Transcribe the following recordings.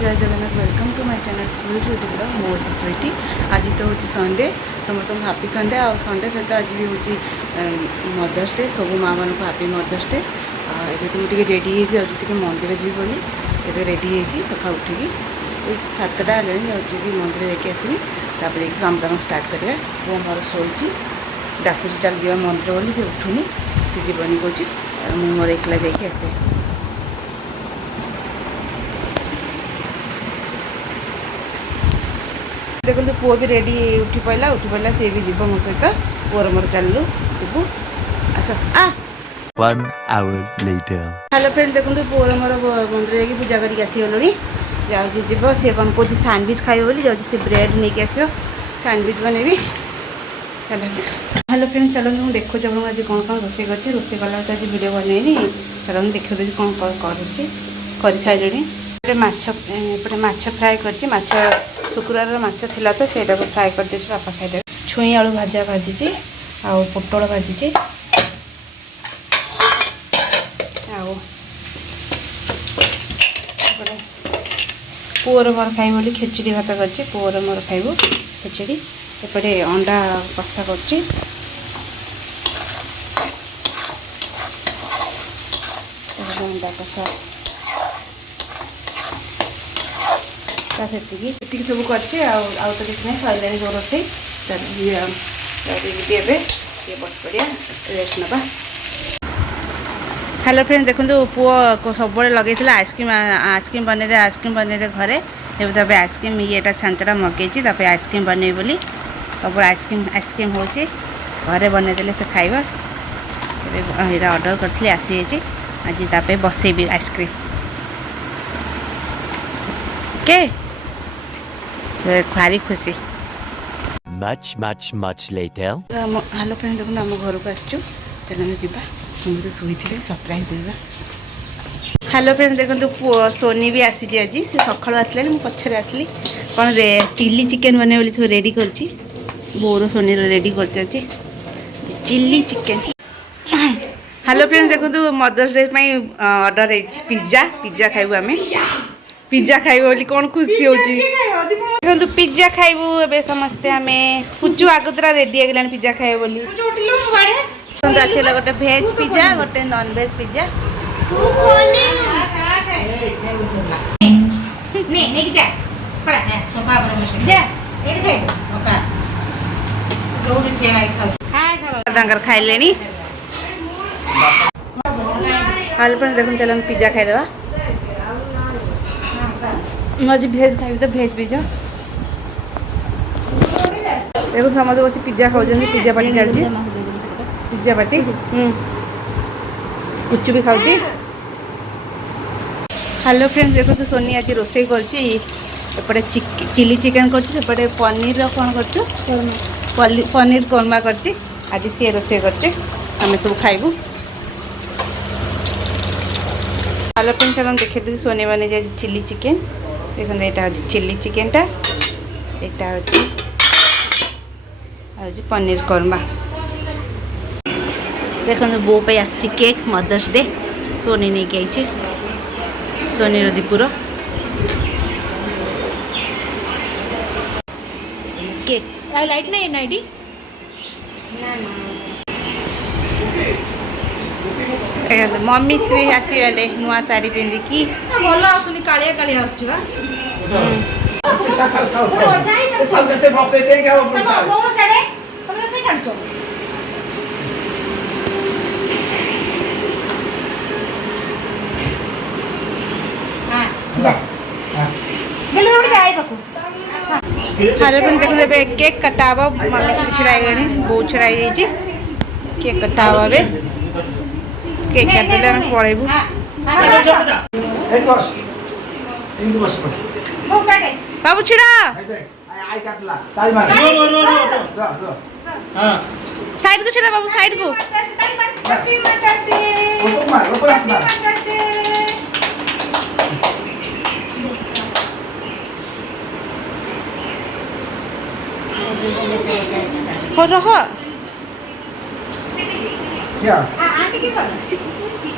जय Jagannath welcome to my channel Sweety blog मो हूँ स्वीटी। आज तो हूँ संडे समस्त हापी संडे आ संडे सहित आज भी हूँ मदर्स डे सब माँ मान हापी मदर्स डे। एवं तो मुझे रेडी होती मंदिर जी बोली से रेडी होती सका उठिकी 7टा हेल्ले जाऊँगी मंदिर जाकि आसवी तापर काम दाम स्टार्ट करिया। पुआ मोर शोची डाकुची चल जा मंदिर बोली से उठुनी से जीवनी कौन मुझे मोर एकला जाकि आसे। देखो तो पुआ भी रेडी उठी पड़ा सी भी जीव मो सहित पुअर मोर चलू जीवु आस आ 1 hour later। हेलो फ्रेंड देखो पुअर मोर मंदिर जाकि पूजा करके आसीगलुणी जाऊँगी जीव सी कौन कौन सैंडविच खाइब बोली जाऊँगी से ब्रेड नहीं कि आस सैंडविच बनैबी। हेलो फ्रेंड चलो मुझे देखो आप आज कौन कौन रोसे कर रोसे कला तो आज वीडियो बनैनी चलो देखो दूसरी कौन कर सारे एपटे माछ फ्राए कर शुक्रवार माछ थिला तो सेटा को फ्राए कर देछि पापा खाइदे। छुई आलू भाजा भाजी आ पोटल भाजी पुअर मोर खाई बोली खिचड़ी भात कर पुअर मोर खाइबू खिचड़ी एपटे अंडा कषा कर अंडा कषा से सब कर तो किसी ना सर जो रोसे बस पड़ा रेस्ट ना। हेलो फ्रेंड देखो पुओ सब लगे आइसक्रीम बनदे घरे एवं आइसक्रीम ये छांचटा मगेची आइसक्रीम बन बोली सब आइसक्रीम हो घरे बनईदे से खाइबा यहाँ ऑर्डर करती आसी आज ताप बसैबी आइसक्रीम के भारी खुशी। much later। हेलो फ्रेंड देखो आम घर को आसचु चलो जावा मुझे शुई थे सरप्राइज देवा। हेलो फ्रेंड देखो सोनी भी आसी आज से सका आसला मुझे पछरे आसली कौन चिल्ली चिकेन बने बोली सब रेडी कर बोर सोनी रेडी कर चिल्ली चिकेन। हेलो फ्रेंड देखो मदर्स डे ऑर्डर है पिज्जा खाइबू आम पिज्जा खाइबू बोली कौन खुशी होची देखो पिज्जा खाइबू ए समस्ते आम पूजू आगतरा रेडी आगला पिज्जा खाइबू बोली आसला गोटे भेज पिज्जा गोटे नॉन भेज पिज्जा खाइले हाल देखो चलो पिज्जा खाईदेवा। मुझे भेज खाई तो भेज पिज्जा देखो समस्त बस पिज्जा खाऊ पिज्जा पार्टी चलती पिज्जा पार्टी कुचु भी खाऊँ। हेलो फ्रेंड्स देखो तो सोनी आज रोसे करपटे चिली चिकेन करपटे पनीर कौन कर पनीर कोरमा कर आज सी रोसे कर सब खाइबू। हेलो फ्रेंड्स चलो देखे दी सोनी बने जाए चिली चिकेन देखो यहाँ हूँ चिली चिकेन टा यहाँ हूँ पनीर कोरमा देखो बो पे आसी केक मदर्स डे सोनी नहीं आई सोनी दीपुर केक लाइट ना नाइडी मम्मी श्री आसगले नुआ शाढ़ी पिंधिकी भल आसुनी कालिया कालिया आसुवा देखो केक कटा मम्मी श्री छड़ाई बो छड़ाई केक कटा केक काटिले आम पलैबू बाबू छिड़ा साइड को छिड़ा बाबू साइड को हो रहा आंटी के कर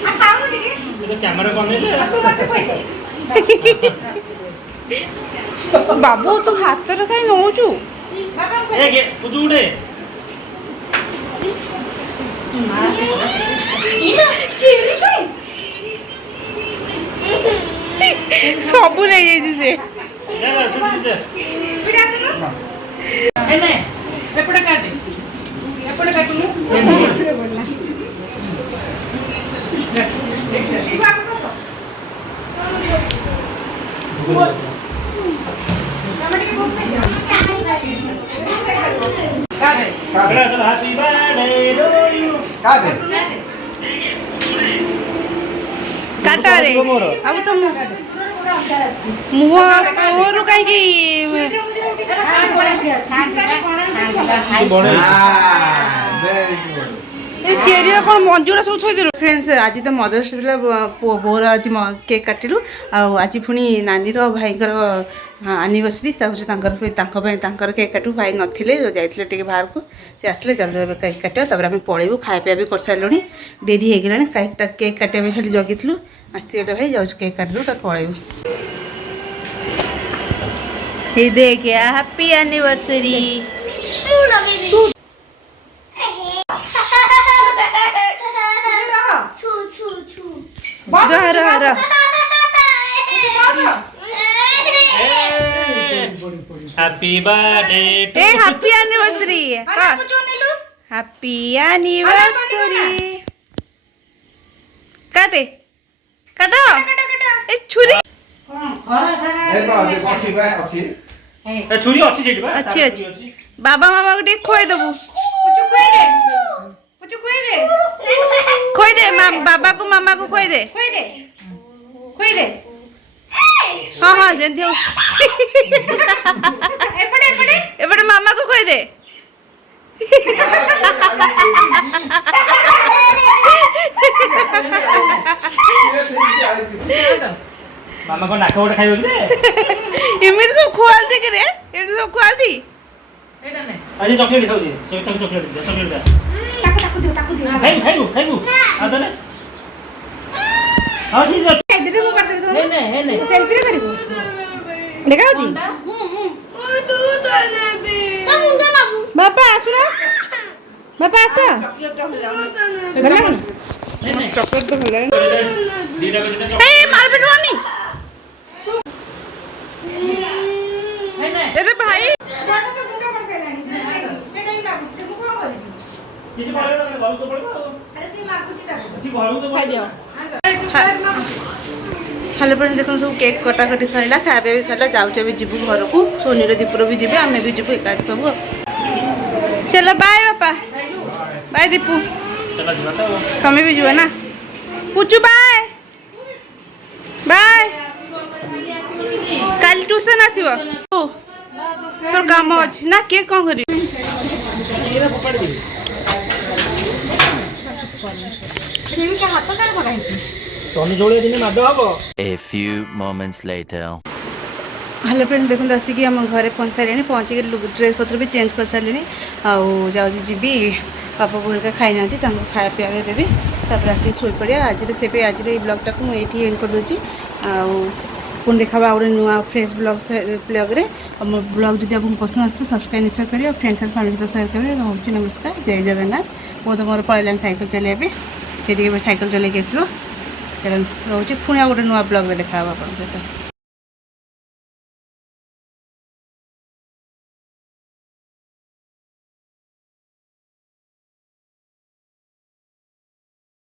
आ काउन टिके कैमरा कौन है तू मत कोई ବାବୁ ତୁ ହାତରେ କାଇଁ ନଉଛୁ? ସବୁ ନେଇଯାଇଛି ସେ। କାଟରେ ଆଉ ତ ମୁହଁରୁ କାହିଁକି ଚେରିର କ'ଣ ମଞ୍ଜୁଟା ସବୁ ଥୋଇଦେଲୁ? ଫ୍ରେଣ୍ଡସ୍ ଆଜି ତ ମଦର୍ସ ଡେ ଥିଲା, ବୋଉର ଆଜି କେକ୍ କାଟିଲୁ। ଆଉ ଆଜି ପୁଣି ନାନୀର ଭାଇଙ୍କର ଆନିଭର୍ସରୀ, ତାପରେ ତାଙ୍କ ପାଇଁ ତାଙ୍କର କେକ୍ କାଟିବୁ। ଭାଇ ନଥିଲେ ଯାଇଥିଲେ ଟିକେ ବାହାରକୁ, ସେ ଆସିଲେ ଜଲ୍ଦି ଏବେ କେକ୍ କାଟିବ, ତାପରେ ଆମେ ପଳେଇବୁ। ଖାଇବା ପିଇବା ବି କରିସାରିଲୁଣି, ଡେରି ହେଇଗଲାଣି। କେକ୍ କାଟିବା ପାଇଁ ଖାଲି ଜଗିଥିଲୁ। ଆସିଗଲେ ଭାଇ, ଯାଉଛୁ କେକ୍ କାଟିଦେବୁ, ତାପରେ ପଳେଇବୁ। ହେଇ ଦେଖ happy anniversary. Happy birthday to Hey, happy anniversary. Happy anniversary. काटे काटो ए छुरी छुरी अच्छी सेठी बा अच्छी अच्छी बाबा मामा को खोई देबू खोई दे बाबा को मामा को खोई दे हाँ हाँ जेंती हो एपटे मामा को खोई दे मामा को नाक गोटे खाइबो कि इमिति सब खुआलती कि रे इमिति सब खुआलती एटा नै आज चॉकलेट खाउ छी चॉकलेट दे ताकू दियो खाइबो आ दे आ छी दे दे मो करते तो हे सेल्फी रे करिवो देखा होची तू तो लेबी तो मुंडा बाबू बापा आसुना बापा आसा भला चॉकलेट तो भला दीटा बजे तक ए मार बेटवानी अरे भाई साडा तो मुंडा पर सेलानी सेडा ही बाबू से मु को करिवि किछि पड़े ना घर तो पड़बा अरे से मागुची ताको किछि घर तो खाई दियो हेलो फ्रेंड्स देखो सब केक कटाकटी सरला खाଇବା भी सरला जाऊँ अभी जीवु घर को सोनी दीपुर भी जी आम भी जीवु एका सब चलो बाय बापा बाय दीपू चला जीवा तो तुम्हें भी जीव ना पुचू बाय बाय कल ट्यूशन आसब तोर काम अच्छी ना केक कौन करी हाथ काढ बघायची तनी जोळे दिन माद हबो A few moments later. Hello friend देखो आसिक आम घरे पहुँच सारे पहुँचिक ड्रेस पत्र भी चेंज कर सारे आउँ जी पापा बोरिका खाई ना खाया पीवा देवी तापर आसिक शोई पड़िया आज से आज ब्लॉगटा को मुझे एंड कर दूसरी पुणी देखा आउ गए नुआ फ्रेश ब्लॉग्रे मो ब्लॉग जब आपको पसंद आसो सब्सक्राइब निश्चय करें और फ्रेंड्स एंड फैमिली सह शेयर करें रोचे नमस्कार जय जगन्नाथ वो तो मोर पड़े साइकिल चलैया फिर साइकिल चलैक आसो चलो रोचे पुणी आ गए नुआ ब्लॉग्रे देखा आप सहित।